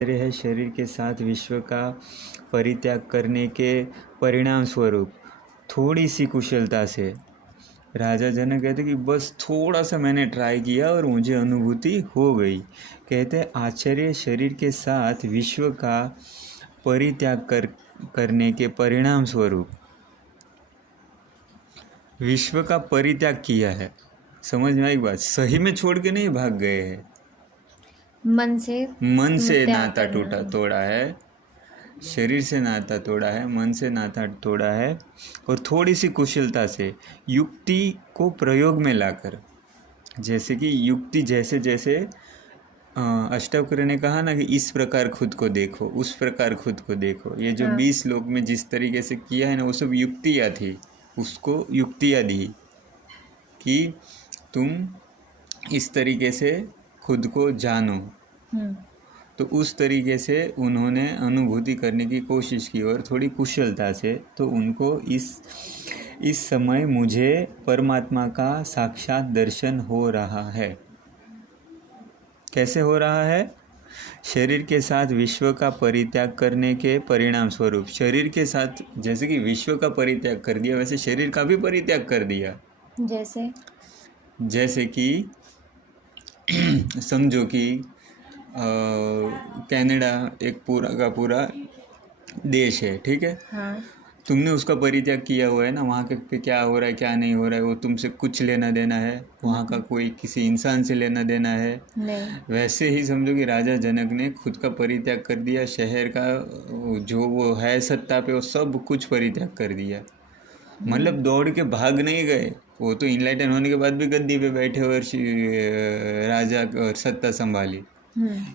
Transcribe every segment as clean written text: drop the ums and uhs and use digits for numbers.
है शरीर के साथ विश्व का परित्याग करने के परिणाम स्वरूप थोड़ी सी कुशलता से राजा जनक कहते कि बस थोड़ा सा मैंने ट्राई किया और मुझे अनुभूति हो गई। कहते आचार्य शरीर के साथ विश्व का परित्याग करने के परिणाम स्वरूप विश्व का परित्याग किया है। समझ में आई बात? सही में छोड़ के नहीं भाग गए हैं, मन से नाता तोड़ा है, शरीर से नाता तोड़ा है, मन से नाता तोड़ा है और थोड़ी सी कुशलता से युक्ति को प्रयोग में लाकर, जैसे कि युक्ति जैसे जैसे अष्टावक्र ने कहा ना कि इस प्रकार खुद को देखो, उस प्रकार खुद को देखो, ये जो 20 श्लोक में जिस तरीके से किया है ना वो सब युक्तियाँ थी, उसको युक्तियाँ दी कि तुम इस तरीके से खुद को जानो। तो उस तरीके से उन्होंने अनुभूति करने की कोशिश की और थोड़ी कुशलता से, तो उनको इस समय मुझे परमात्मा का साक्षात दर्शन हो रहा है। कैसे हो रहा है? शरीर के साथ विश्व का परित्याग करने के परिणाम स्वरूप। शरीर के साथ जैसे कि विश्व का परित्याग कर दिया, वैसे शरीर का भी परित्याग कर दिया। जैसे कि समझो कि कनाडा एक पूरा का पूरा देश है, ठीक है? हाँ। तुमने उसका परित्याग किया हुआ है ना, वहाँ पे क्या हो रहा है क्या नहीं हो रहा है वो तुमसे कुछ लेना देना है, वहाँ का कोई किसी इंसान से लेना देना है नहीं। वैसे ही समझो कि राजा जनक ने खुद का परित्याग कर दिया, शहर का जो वो है सत्ता पे वो सब कुछ परित्याग कर दिया। मतलब दौड़ के भाग नहीं गए, वो तो इनलाइटन होने के बाद भी गद्दी पे बैठे और राजा और सत्ता संभाली,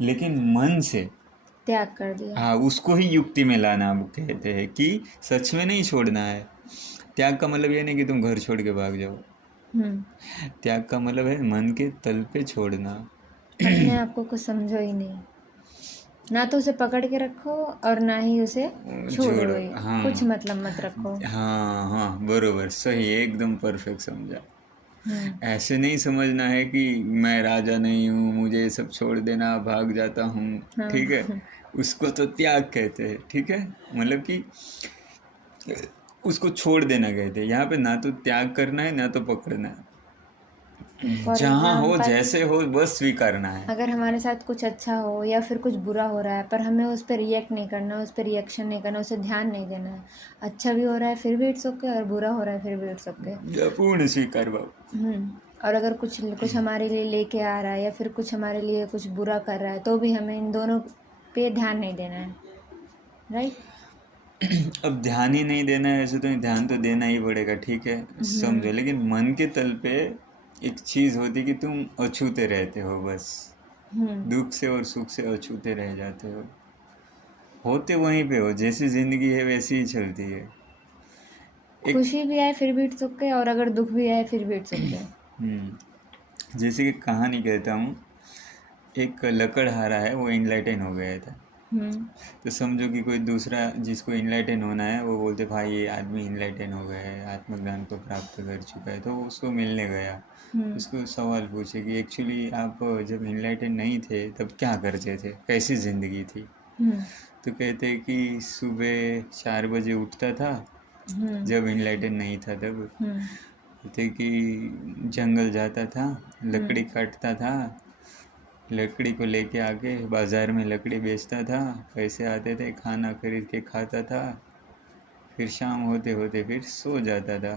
लेकिन मन से त्याग कर दिया। हाँ, उसको ही युक्ति में लाना कहते हैं कि सच में नहीं छोड़ना है। त्याग का मतलब ये नहीं कि तुम घर छोड़ के भाग जाओ, त्याग का मतलब है मन के तल पे छोड़ना। अपने आप को कुछ समझो ही नहीं, ना तो उसे पकड़ के रखो और ना ही उसे छोड़ो। हाँ, कुछ मतलब मत रखो। हाँ हाँ बरोबर, सही, एकदम परफेक्ट समझा। ऐसे नहीं समझना है कि मैं राजा नहीं हूँ, मुझे ये सब छोड़ देना, भाग जाता हूँ। हाँ। ठीक है, उसको तो त्याग कहते हैं, ठीक है? मतलब कि उसको छोड़ देना कहते हैं। यहाँ पे ना तो त्याग करना है ना तो पकड़ना है, जहाँ हो जैसे हो बस स्वीकारना है। अगर हमारे साथ कुछ अच्छा हो या फिर कुछ बुरा हो रहा है पर हमें उस पर रिएक्ट नहीं करना, उस पर रिएक्शन नहीं करना, उसे ध्यान नहीं देना है। अच्छा भी हो रहा है फिर भी इट्स ओके और बुरा हो रहा है फिर भी इट्स ओके, पूर्ण स्वीकार भाव। और अगर कुछ हमारे लिए लेके आ रहा है या फिर कुछ हमारे लिए कुछ बुरा कर रहा है तो भी हमें इन दोनों पे ध्यान नहीं देना है, राइट? अब ध्यान ही नहीं देना है ऐसे तो ध्यान तो देना ही पड़ेगा, ठीक है, समझो। लेकिन मन के तल पे एक चीज़ होती कि तुम अछूते रहते हो, बस दुख से और सुख से अछूते रह जाते हो, होते वहीं पे हो, जैसी जिंदगी है वैसी ही चलती है। खुशी भी आए फिर भी इट्स ओके और अगर दुख भी आए फिर भी इट्स ओके। जैसे कि कहानी कहता हूँ, एक लकड़हारा है, वो इनलाइटन हो गया था। तो समझो कि कोई दूसरा जिसको इनलाइटन होना है वो बोलते भाई ये आदमी इनलाइटन हो गया है, आत्मज्ञान को प्राप्त कर चुका है, तो वो उसको मिलने गया। उसको सवाल पूछे कि एक्चुअली आप जब इनलाइटन नहीं थे तब क्या करते थे, कैसी ज़िंदगी थी? तो कहते हैं कि सुबह 4 बजे उठता था जब इनलाइटन नहीं था तब, कहते कि जंगल जाता था, लकड़ी काटता था, लकड़ी को लेके आके बाज़ार में लकड़ी बेचता था, पैसे आते थे, खाना खरीद के खाता था, फिर शाम होते होते फिर सो जाता था,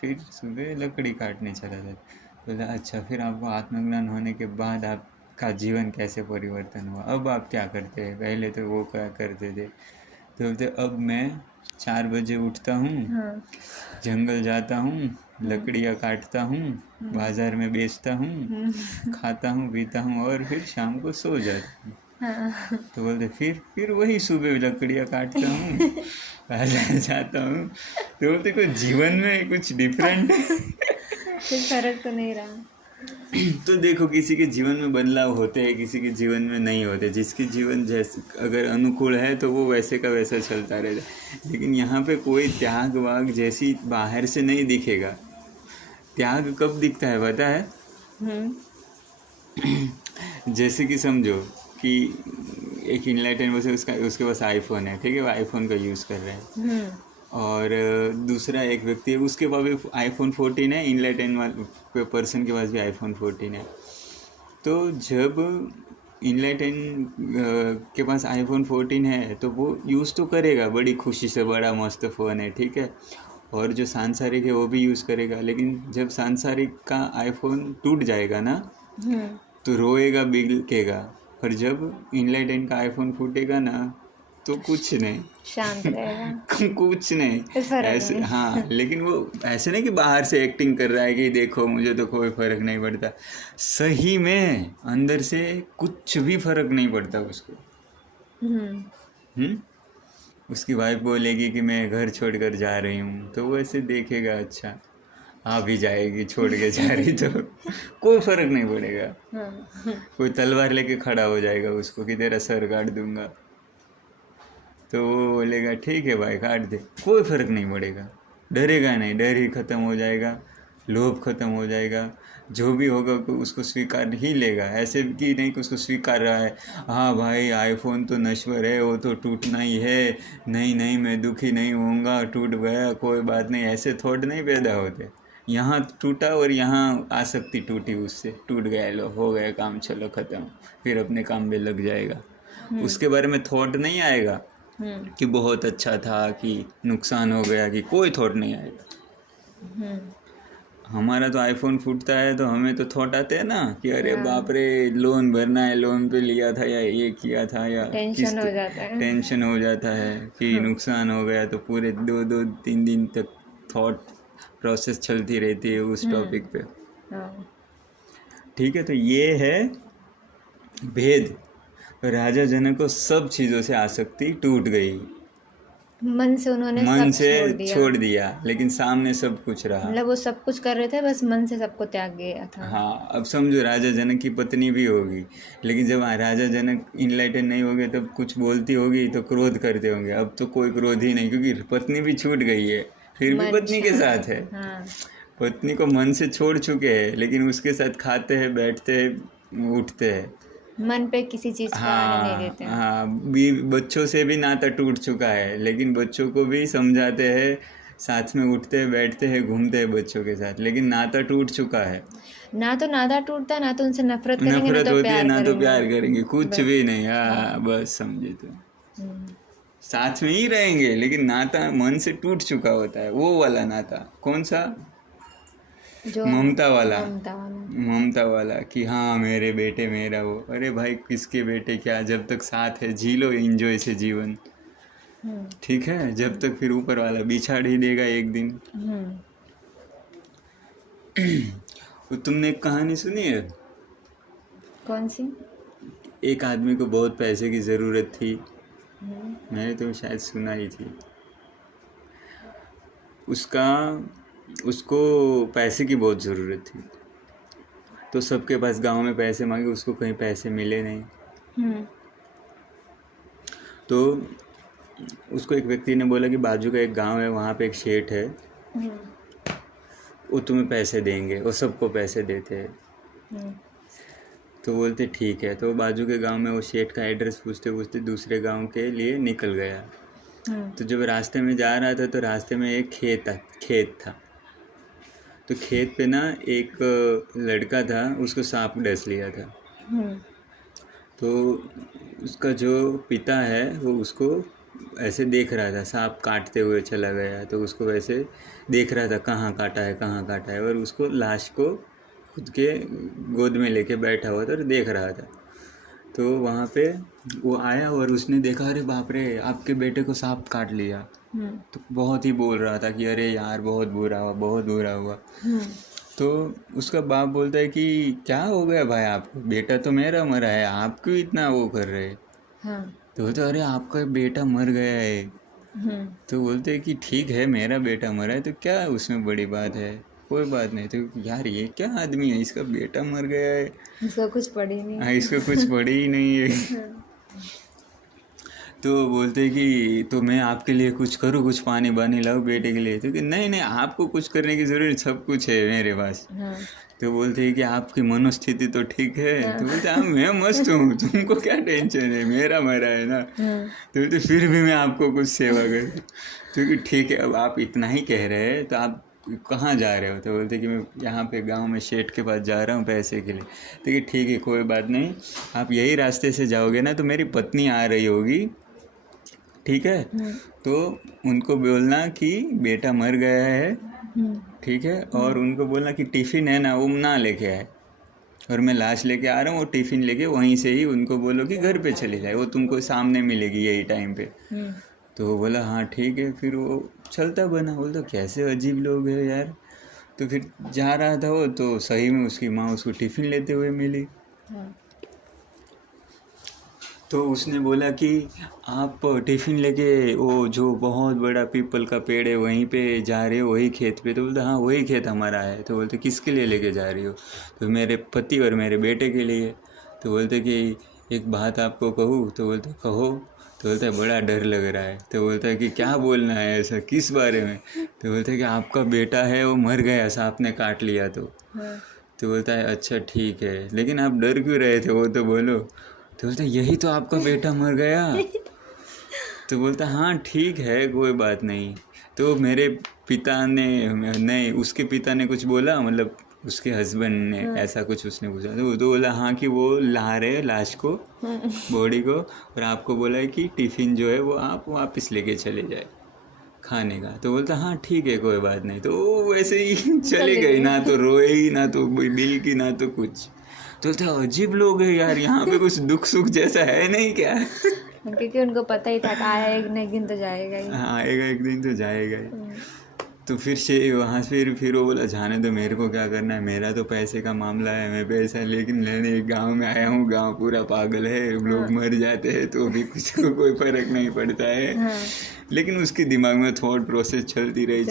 फिर सुबह लकड़ी काटने चला जाता। बोला अच्छा, फिर आपको आत्मज्ञान होने के बाद आपका जीवन कैसे परिवर्तन हुआ, अब आप क्या करते हैं? पहले तो वो क्या करते थे? तो बोलते अब मैं 4 बजे उठता हूँ, जंगल जाता हूँ, लकड़ियाँ काटता हूँ, बाज़ार में बेचता हूँ, खाता हूँ पीता हूँ और फिर शाम को सो जाता हूँ। तो बोलते फिर वही सुबह लकड़ियाँ काटता हूँ, बाज़ार जाता हूँ। तो बोलते कुछ जीवन में कुछ डिफरेंट कुछ फर्क तो नहीं रहा। तो देखो, किसी के जीवन में बदलाव होते हैं, किसी के जीवन में नहीं होते। जिसके जीवन जैसे अगर अनुकूल है तो वो वैसे का वैसा चलता रहेगा। लेकिन यहाँ पे कोई त्याग वाग जैसी बाहर से नहीं दिखेगा। त्याग कब दिखता है पता है? जैसे कि समझो कि एक इनलाइटन वैसे उसके पास आईफोन है, ठीक है, वो आईफोन का यूज़ कर रहा है। और दूसरा एक व्यक्ति है, उसके पास भी आईफोन 14 है, इनलाइटन वाले पर्सन के पास भी आईफोन 14 है। तो जब इनलाइटन के पास आईफोन 14 है तो वो यूज़ तो करेगा बड़ी खुशी से, बड़ा मस्त फ़ोन है, ठीक है, और जो सांसारिक है वो भी यूज़ करेगा। लेकिन जब सांसारिक का आईफोन टूट जाएगा ना तो रोएगा, बिगड़ेगा। पर जब इनलाइटन का आईफोन फूटेगा ना तो कुछ नहीं, शांत रहेगा। कुछ नहीं ऐसे नहीं। हाँ, लेकिन वो ऐसे नहीं कि बाहर से एक्टिंग कर रहा है कि देखो मुझे तो कोई फर्क नहीं पड़ता, सही में अंदर से कुछ भी फर्क नहीं पड़ता उसको। उसकी वाइफ बोलेगी कि मैं घर छोड़कर जा रही हूँ तो वो ऐसे देखेगा, अच्छा आ भी जाएगी छोड़ के जा रही तो कोई फर्क नहीं पड़ेगा। कोई तलवार लेके खड़ा हो जाएगा उसको कि तेरा सर काट दूंगा तो वो बोलेगा ठीक है भाई काट दे, कोई फर्क नहीं पड़ेगा, डरेगा नहीं, डर ही ख़त्म हो जाएगा, लोभ ख़त्म हो जाएगा, जो भी होगा उसको स्वीकार ही लेगा। ऐसे कि नहीं कि उसको स्वीकार रहा है, हाँ भाई आईफोन तो नश्वर है, वो तो टूटना ही है, नहीं नहीं मैं दुखी नहीं होऊंगा, टूट गया कोई बात नहीं, ऐसे थॉट नहीं पैदा होते। यहाँ टूटा और यहाँ आसक्ति टूटी, उससे टूट गया, लो हो गया काम, चलो ख़त्म, फिर अपने काम में लग जाएगा। उसके बारे में थॉट नहीं आएगा कि बहुत अच्छा था, कि नुकसान हो गया, कि कोई थॉट नहीं आएगा। हमारा तो आईफोन फूटता है तो हमें तो थॉट आते हैं ना कि अरे बाप रे लोन भरना है, लोन पे लिया था या ये किया था, या टेंशन हो जाता है, टेंशन हो जाता है कि नुकसान हो गया, तो पूरे 2-3 दिन तक थॉट प्रोसेस चलती रहती है उस टॉपिक पे। ठीक है, तो ये है भेद। राजा जनक को सब चीज़ों से आसक्ति टूट गई, मन से उन्होंने मन सब से छोड़ दिया, लेकिन सामने सब कुछ रहा। मतलब वो सब कुछ कर रहे थे, बस मन से सबको त्याग गया था। हाँ, अब समझो राजा जनक की पत्नी भी होगी, लेकिन जब राजा जनक इनलाइटन नहीं होंगे तब कुछ बोलती होगी तो क्रोध करते होंगे। अब तो कोई क्रोध ही नहीं, क्योंकि पत्नी भी छूट गई है, फिर भी पत्नी के साथ है। पत्नी को मन से छोड़ चुके हैं, लेकिन उसके साथ खाते हैं, बैठते हैं, उठते हैं, मन पे किसी चीज़ का आने नहीं देते हैं। हाँ, बच्चों से भी नाता टूट चुका है, लेकिन बच्चों को भी समझाते हैं, साथ में उठते हैं, बैठते हैं, घूमते हैं बच्चों के साथ, लेकिन नाता टूट चुका है। ना तो नाता टूटता, ना तो उनसे नफरत करेंगे, नफरत होती है, ना तो प्यार करेंगे, कुछ भी नहीं। हाँ बस समझे, तो साथ में ही रहेंगे लेकिन नाता मन से टूट चुका होता है। वो वाला नाता कौन सा, ममता वाला कि हाँ मेरे बेटे मेरा वो, अरे भाई किसके बेटे क्या, जब तक साथ है जी लो एंजॉय से जीवन, ठीक है, जब तक फिर ऊपर वाला बिछाड़ ही देगा एक दिन। तो तुमने एक कहानी सुनी है? कौन सी? एक आदमी को बहुत पैसे की ज़रूरत थी, मैंने तो शायद सुना ही थी। उसको पैसे की बहुत ज़रूरत थी, तो सबके पास गांव में पैसे मांगे, उसको कहीं पैसे मिले नहीं। तो उसको एक व्यक्ति ने बोला कि बाजू का एक गांव है, वहाँ पे एक सेठ है, वो तुम्हें पैसे देंगे, वो सबको पैसे देते हैं। तो बोलते ठीक है। तो बाजू के गांव में वो सेठ का एड्रेस पूछते पूछते दूसरे गांव के लिए निकल गया। तो जब रास्ते में जा रहा था तो रास्ते में एक खेत था। तो खेत पे ना एक लड़का था, उसको सांप डस लिया था। तो उसका जो पिता है वो उसको ऐसे देख रहा था, सांप काटते हुए चला गया, तो उसको वैसे देख रहा था कहाँ काटा है, और उसको लाश को खुद के गोद में लेके बैठा हुआ था और देख रहा था। तो वहाँ पे वो आया और उसने देखा, अरे बाप रे आपके बेटे को सांप काट लिया। तो बहुत ही बोल रहा था कि अरे यार बहुत बुरा हुआ। तो उसका बाप बोलता है कि क्या हो गया भाई आपको, बेटा तो मेरा मरा है, आप क्यों इतना वो कर रहे हैं? तो बोलते अरे आपका बेटा मर गया है। तो बोलते हैं कि ठीक है मेरा बेटा मरा है तो क्या उसमें बड़ी बात है, कोई बात नहीं। तो यार ये क्या आदमी है, इसका बेटा मर गया है, इसको कुछ पड़ी नहीं। हाँ इसको कुछ पड़ी ही नहीं है। तो बोलते हैं कि तो मैं आपके लिए कुछ करूँ, कुछ पानी वानी लाऊं बेटे के लिए? तो कि नहीं आपको कुछ करने की ज़रूरत, सब कुछ है मेरे पास। तो बोलते हैं कि आपकी मनोस्थिति तो ठीक है। तो बोलते हाँ मैं मस्त हूँ, तुमको क्या टेंशन है, मेरा मरा है ना। तो बोलते फिर भी मैं आपको कुछ सेवा कर, क्योंकि ठीक है अब आप इतना ही कह रहे हैं तो आप कहाँ जा रहे हो। तो बोलते कि मैं यहाँ पे गांव में शेठ के पास जा रहा हूँ पैसे के लिए। तो कि ठीक है कोई बात नहीं, आप यही रास्ते से जाओगे ना तो मेरी पत्नी आ रही होगी, ठीक है, तो उनको बोलना कि बेटा मर गया है, ठीक है, और उनको बोलना कि टिफ़िन है ना वो ना लेके आए, और मैं लाश लेके आ रहा हूँ, वो टिफ़िन लेके वहीं से ही उनको बोलो कि घर पे चले जाए, वो तुमको सामने मिलेगी यही टाइम पे। तो वो बोला हाँ ठीक है। फिर वो चलता बना, बोलता कैसे अजीब लोग हैं यार। तो फिर जा रहा था वो, तो सही में उसकी माँ उसको टिफ़िन लेते हुए मिली। तो उसने बोला कि आप टिफ़िन लेके वो जो बहुत बड़ा पीपल का पेड़ है वहीं पे जा रहे हो, वही खेत पे। तो बोलते हाँ वही खेत हमारा है। तो बोलते किसके लिए लेके जा रही हो। तो मेरे पति और मेरे बेटे के लिए। तो बोलते कि एक बात आपको कहूँ। तो बोलते कहो। तो बोलता है बड़ा डर लग रहा है। तो बोलता है कि क्या बोलना है ऐसा, किस बारे में। तो बोलता है कि आपका बेटा है वो मर गया, सांप ने काट लिया। तो बोलता है अच्छा ठीक है, लेकिन आप डर क्यों रहे थे वो तो बोलो। तो बोलता यही तो आपका बेटा मर गया। तो बोलता हाँ ठीक है कोई बात नहीं। तो मेरे पिता ने नहीं, उसके पिता ने कुछ बोला, मतलब उसके हस्बैंड ने ऐसा कुछ उसने पूछा। तो बोला हाँ कि वो ला रहे लाश को, बॉडी को, और आपको बोला है कि टिफ़िन जो है वो आप वापस लेके चले जाए खाने का। तो बोलता हाँ ठीक है कोई बात नहीं। तो वो वैसे ही चले गए, ना तो रोए ही, ना तो बिल की, ना तो कुछ। तो अजीब लोग हैं यार, यहाँ पे कुछ दुख सुख जैसा है नहीं क्या। क्योंकि उनको पता ही था कि आया एक न एक दिन तो जाएगा ही। हाँ आएगा एक दिन तो जाएगा ही। तो फिर से वहाँ फिर वो बोला जाने दो, मेरे को क्या करना है, मेरा तो पैसे का मामला है, मैं पैसा लेकिन लेने एक गांव में आया हूँ, गांव पूरा पागल है, लोग मर जाते हैं तो भी कुछ को कोई फर्क नहीं पड़ता है। लेकिन उसके दिमाग में थॉट प्रोसेस चलती रही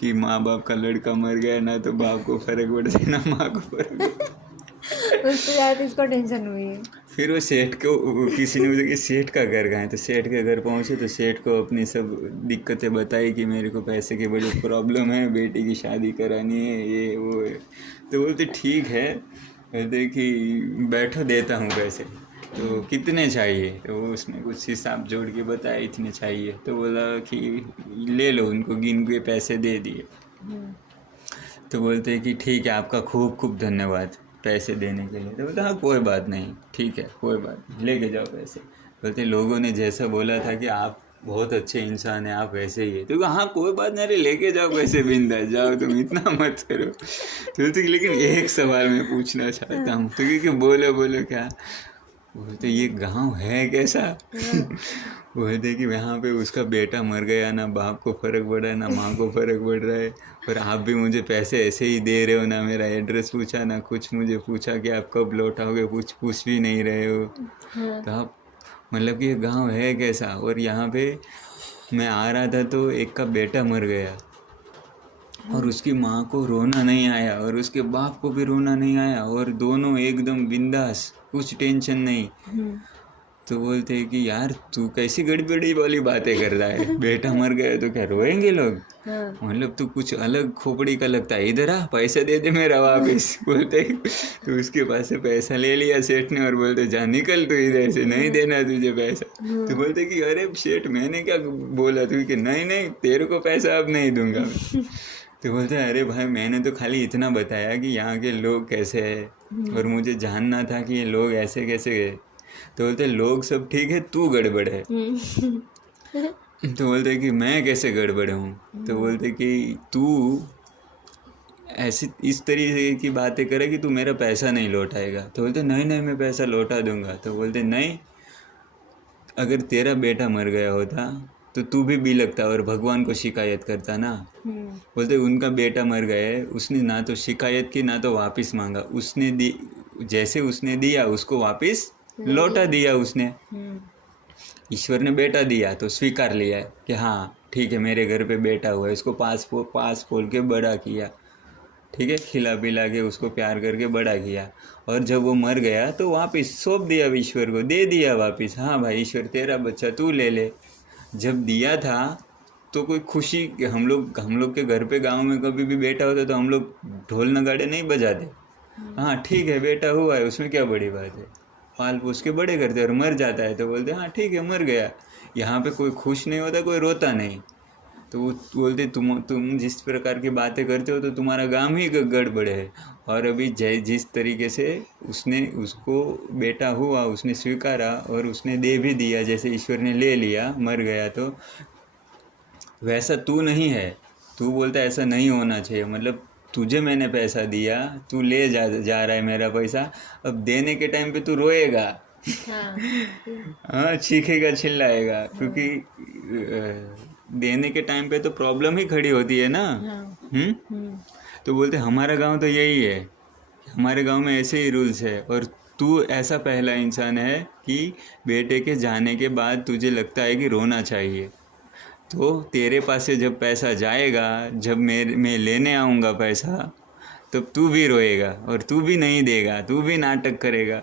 कि माँ बाप का लड़का मर गया, ना तो बाप को फर्क पड़ता है ना माँ को फर्क पड़ता। उसको शायद इसको टेंशन हुई है। फिर वो सेठ को किसी ने पूछा कि सेठ का घर कहाँ है। तो सेठ के घर पहुँचे तो सेठ को अपनी सब दिक्कतें बताई कि मेरे को पैसे की बड़ी प्रॉब्लम है, बेटी की शादी करानी है, ये वो है। तो बोलते ठीक है, बोलते कि बैठो देता हूँ पैसे। तो कितने चाहिए। तो वो उसने कुछ हिसाब जोड़ के बताया इतने चाहिए। तो बोला कि ले लो, उनको गिन के पैसे दे दिए। तो बोलते कि ठीक है आपका खूब खूब धन्यवाद पैसे देने के लिए। तो बोलते हाँ कोई बात नहीं, ठीक है कोई बात नहीं, लेके जाओ पैसे। बोलते लोगों ने जैसा बोला था कि आप बहुत अच्छे इंसान हैं, आप वैसे ही है। तो हाँ कोई बात नहीं, लेके जाओ पैसे, बिंदास जाओ, तुम इतना मत करो। तो लेकिन एक सवाल मैं पूछना चाहता हूँ। तो क्योंकि बोलो क्या। बोलते ये गांव है कैसा। बोलते कि यहाँ पे उसका बेटा मर गया, ना बाप को फ़र्क पड़ा है ना माँ को फ़र्क पड़ रहा है, और आप भी मुझे पैसे ऐसे ही दे रहे हो, ना मेरा एड्रेस पूछा ना कुछ मुझे पूछा कि आप कब लौटाओगे, पूछ भी नहीं रहे हो। तो आप मतलब कि ये गांव है कैसा। और यहाँ पे मैं आ रहा था तो एक का बेटा मर गया और उसकी माँ को रोना नहीं आया और उसके बाप को भी रोना नहीं आया, और दोनों एकदम बिंदास, कुछ टेंशन नहीं। तो बोलते हैं कि यार तू कैसी गड़बड़ी वाली बातें कर रहा है, बेटा मर गया तो क्या रोएंगे लोग। मतलब तू कुछ अलग खोपड़ी का लगता है, इधर आ पैसे दे दे मेरा वापस। बोलते तो उसके पास से पैसा ले लिया सेठ ने और बोलते जा निकल तू इधर से, नहीं देना तुझे पैसा। तो बोलते कि अरे सेठ मैंने क्या बोला, तू कि नहीं तेरे को पैसा अब नहीं दूंगा। तो बोलते हैं अरे भाई मैंने तो खाली इतना बताया कि यहाँ के लोग कैसे हैं, और मुझे जानना था कि ये लोग ऐसे कैसे गए। तो बोलते लोग सब ठीक है, तू गड़बड़ है। तो बोलते कि मैं कैसे गड़बड़ हूँ। तो बोलते कि तू ऐसी इस तरीके की बातें करे कि तू मेरा पैसा नहीं लौटाएगा। तो बोलते नहीं मैं पैसा लौटा दूंगा। तो बोलते नहीं, अगर तेरा बेटा मर गया होता तो तू भी बिलकता और भगवान को शिकायत करता ना। बोलते उनका बेटा मर गया है, उसने ना तो शिकायत की ना तो वापस मांगा, उसने दी, जैसे उसने दिया उसको वापस लौटा दिया उसने। ईश्वर ने बेटा दिया तो स्वीकार लिया है कि हाँ ठीक है मेरे घर पे बेटा हुआ है, इसको पास पोल के बड़ा किया, ठीक है, खिला पिला के उसको प्यार करके बड़ा किया। और जब वो मर गया तो वापस सौंप दिया ईश्वर को, दे दिया वापस, हाँ भाई ईश्वर तेरा बच्चा तू ले ले। जब दिया था तो कोई खुशी, हम लोग के घर पे गांव में कभी भी बेटा होता तो हम लोग ढोल नगाड़े नहीं बजाते। हाँ ठीक है बेटा हुआ है, उसमें क्या बड़ी बात है, पाल पोस के बड़े करते, और मर जाता है तो बोलते हाँ ठीक है मर गया। यहाँ पे कोई खुश नहीं होता, कोई रोता नहीं। तो वो बोलते तुम जिस प्रकार की बातें करते हो तो तुम्हारा गांव ही गड़बड़ है। और अभी जिस तरीके से उसको बेटा हुआ, उसने स्वीकारा और उसने दे भी दिया, जैसे ईश्वर ने ले लिया, मर गया, तो वैसा तू नहीं है। तू बोलता है ऐसा नहीं होना चाहिए, मतलब तुझे मैंने पैसा दिया, तू ले जा रहा है मेरा पैसा, अब देने के टाइम पे तू रोएगा। हाँ चीखेगा चिल्लाएगा, क्योंकि देने के टाइम पे तो प्रॉब्लम ही खड़ी होती है ना। तो बोलते हमारा गांव तो यही है, हमारे गांव में ऐसे ही रूल्स है, और तू ऐसा पहला इंसान है कि बेटे के जाने के बाद तुझे लगता है कि रोना चाहिए। तो तेरे पास से जब पैसा जाएगा, जब मैं लेने आऊँगा पैसा, तब तू भी रोएगा और तू भी नहीं देगा, तू भी नाटक करेगा।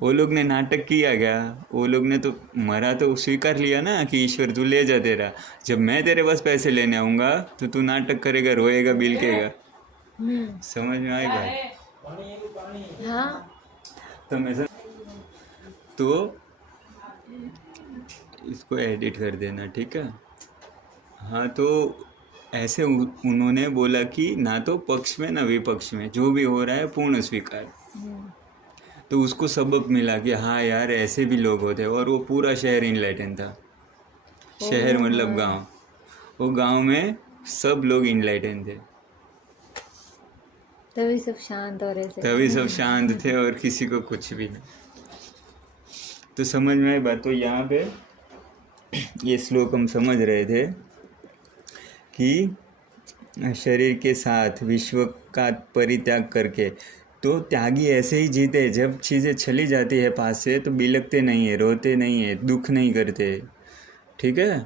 वो लोग ने नाटक किया क्या? वो लोग ने तो मरा तो स्वीकार लिया ना कि ईश्वर तू ले जा तेरा। जब मैं तेरे पास पैसे लेने आऊँगा तो तू नाटक करेगा, रोएगा, बिलकेगा। समझ में आई बात? हाँ। तो इसको एडिट कर देना, ठीक है? हाँ, तो ऐसे उन्होंने बोला कि ना तो पक्ष में ना विपक्ष में, जो भी हो रहा है पूर्ण स्वीकार। तो उसको सबक मिला कि हाँ यार ऐसे भी लोग होते हैं। और वो पूरा शहर इनलाइटन था। शहर मतलब गांव, वो गांव में सब लोग इनलाइटन थे, तभी सब शांत हो रहे थे, तभी सब शांत थे और किसी को कुछ भी नहीं। तो समझ में आई बात? तो यहाँ पे ये श्लोक हम समझ रहे थे कि शरीर के साथ विश्व का परित्याग करके, तो त्यागी ऐसे ही जीते, जब चीज़ें चली जाती है पास से तो बिलकते नहीं है, रोते नहीं है, दुख नहीं करते, ठीक है?